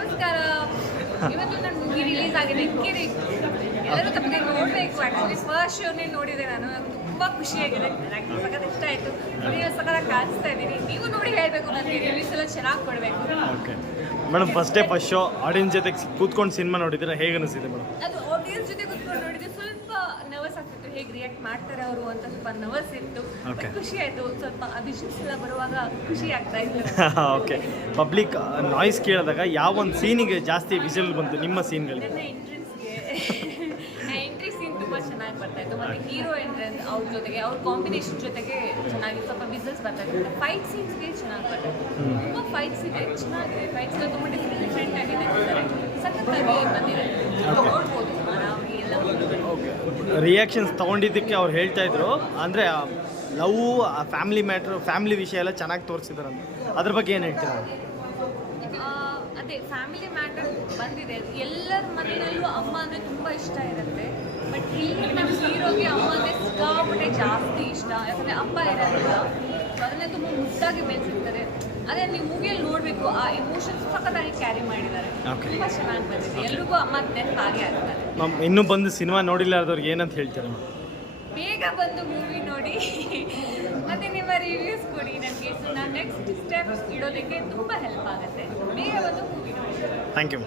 ನಮಸ್ಕಾರ. ಇವತ್ತು ನನ್ನ ಮೂವಿ ರಿಲೀಸ್ ಆಗಿದೆ ಕಿರಿ. ಎಲ್ಲರೂ ತಪ್ಪದೆ ನೋಡಬೇಕು. ಆ್ಯಕ್ಚುಲಿ ಫಸ್ಟ್ ಶೋನೇ ನೋಡಿದೆ ನಾನು. ನನಗೆ ತುಂಬ ಖುಷಿಯಾಗಿದೆ. ನನಗೆ ಸಖತ್ ಇಷ್ಟ ಆಯಿತು. ನೀವು ಸಖತ್ತಾಗಿ ಕಾಣಿಸ್ತಾ ಇದ್ದೀನಿ. ನೀವು ನೋಡಿ ಹೇಳಬೇಕು, ನನಗೆ ರಿವ್ಯೂಸ್ ಎಲ್ಲ ಚೆನ್ನಾಗಿ ಕೊಡಬೇಕು. Okay madam, first show audience ಜೊತೆ ಕೂತ್ಕೊಂಡು ಸಿನಿಮಾ ನೋಡಿದ್ರೆ ಹೇಗೆ ಅನಿಸಿದೆ ಮೇಡಮ್? ಅದು ಆಡಿಯನ್ಸ್ ಜೊತೆ ಕೂತ್ಕೊಂಡು ನೋಡಿದ್ರೆ ಸ್ವಲ್ಪ ನರ್ವಸ್ ಆಗ್ತಿತ್ತು. ಹೇಗೆ ರಿಯಾಕ್ಟ್ ಮಾಡ್ತಾರೆ ಅವರು ಅಂತ ಸ್ವಲ್ಪ ನರ್ವಸ್ ಇತ್ತು. ಖುಷಿ ಆಯಿತು. ಸ್ವಲ್ಪ ವಿಷನ್ಸ್ ಎಲ್ಲ ಬರುವಾಗ ಖುಷಿ ಆಗ್ತಾ ಇತ್ತು. ಓಕೆ, ಪಬ್ಲಿಕ್ ನಾಯ್ಸ್ ಕೇಳಿದಾಗ ಯಾವ ಒಂದು ಸೀನಿಗೆ ಜಾಸ್ತಿ ವಿಷಲ್ ಬಂತು ನಿಮ್ಮ ಸೀನ್ಗಳಿಗೆ? ನನ್ನ ಎಂಟ್ರಿ ಸೀನ್ ತುಂಬ ಚೆನ್ನಾಗಿ ಬರ್ತಾ ಇತ್ತು. ಮತ್ತು ಹೀರೋ ಎಂಟ್ರೆನ್ಸ್ ಅವ್ರ ಜೊತೆಗೆ ಅವ್ರ ಕಾಂಬಿನೇಷನ್ ಜೊತೆಗೆ ಚೆನ್ನಾಗಿ ಸ್ವಲ್ಪ ವಿಸಲ್ಸ್ ಬರ್ತಾ ಇತ್ತು. ಫೈಟ್ ಸೀನ್ಸ್ಗೆ ಚೆನ್ನಾಗಿ ಬರ್ತಾ ಇತ್ತು. ತುಂಬ ಫೈಟ್ಸ್ ಇದೆ, ಚೆನ್ನಾಗಿದೆ. ಫೈಟ್ಸ್ ಎಲ್ಲ ತುಂಬ ಡಿಫ್ರೆಂಟ್ ಆಗಿದೆ, ಸಖತ್ತಾಗಿ ಬಂದಿದೆ. ನೋಡ್ಬೋದು ಆರಾಮಾಗಿ ಎಲ್ಲ. ರಿಯಾಕ್ಷನ್ಸ್ ತೊಗೊಂಡಿದ್ದಕ್ಕೆ ಅವ್ರು ಹೇಳ್ತಾ ಇದ್ರು ಅಂದರೆ ಲವ್, ಫ್ಯಾಮಿಲಿ ಮ್ಯಾಟ್ರು, ಫ್ಯಾಮಿಲಿ ವಿಷಯ ಎಲ್ಲ ಚೆನ್ನಾಗಿ ತೋರಿಸಿದಾರಂತ. ಅದ್ರ ಬಗ್ಗೆ ಏನು ಹೇಳ್ತೀರಾ? ಅದೇ ಫ್ಯಾಮಿಲಿ ಮ್ಯಾಟರ್ ಬಂದಿದೆ. ಎಲ್ಲರ ಮನೆಯಲ್ಲೂ ಅಮ್ಮ ಅಂದರೆ ತುಂಬ ಇಷ್ಟ ಇರುತ್ತೆ. ಬಟ್ ಇಲ್ಲಿ ನಮ್ಮ ಹೀರೋಗೆ ಅಮ್ಮ ಅಂದರೆ ಸಿಕ್ಕಾಪಟ್ಟೆ ಜಾಸ್ತಿ ಇಷ್ಟ. ಯಾಕಂದರೆ ಅಪ್ಪ ಇರೋದಿಲ್ಲ. ಸೊ ಅದನ್ನೇ ತುಂಬ ಮುದ್ದಾಗಿ ಬೆಳೆಸಿರ್ತಾರೆ. ಅದೇ ನೀವು ಮೂವಿಯಲ್ಲಿ ನೋಡಬೇಕು, ಆ ಎಮೋಷನ್ಸ್ ಸಖತ್ತಾಗಿ ಕ್ಯಾರಿ ಮಾಡಿದ್ದಾರೆ. ತುಂಬ ಚೆನ್ನಾಗಿ ಬಂದಿದೆ. ಎಲ್ರಿಗೂ ಅಮ್ಮ ನೆನಪು ಹಾಗೆ ಆಗ್ತಾರೆ. ಇನ್ನೂ ಬಂದು ಸಿನಿಮಾ ನೋಡಿಲ್ಲಾರ್ದವ್ರಿಗೆ ಏನಂತ ಹೇಳ್ತಾರೆ? ಬೇಗ ಬಂದು ಮೂವಿ ನೋಡಿ ಮತ್ತು ನಿಮ್ಮ ರಿವ್ಯೂಸ್ ಕೊಡಿ ನನಗೆ. ಸೊ ನಾನು ನೆಕ್ಸ್ಟ್ ಸ್ಟೆಪ್ಸ್ ಇಡೋದಕ್ಕೆ ತುಂಬ ಹೆಲ್ಪ್ ಆಗುತ್ತೆ. ಬೇಗ ಬಂದು ಮೂವಿ ನೋಡಿ. Thank you.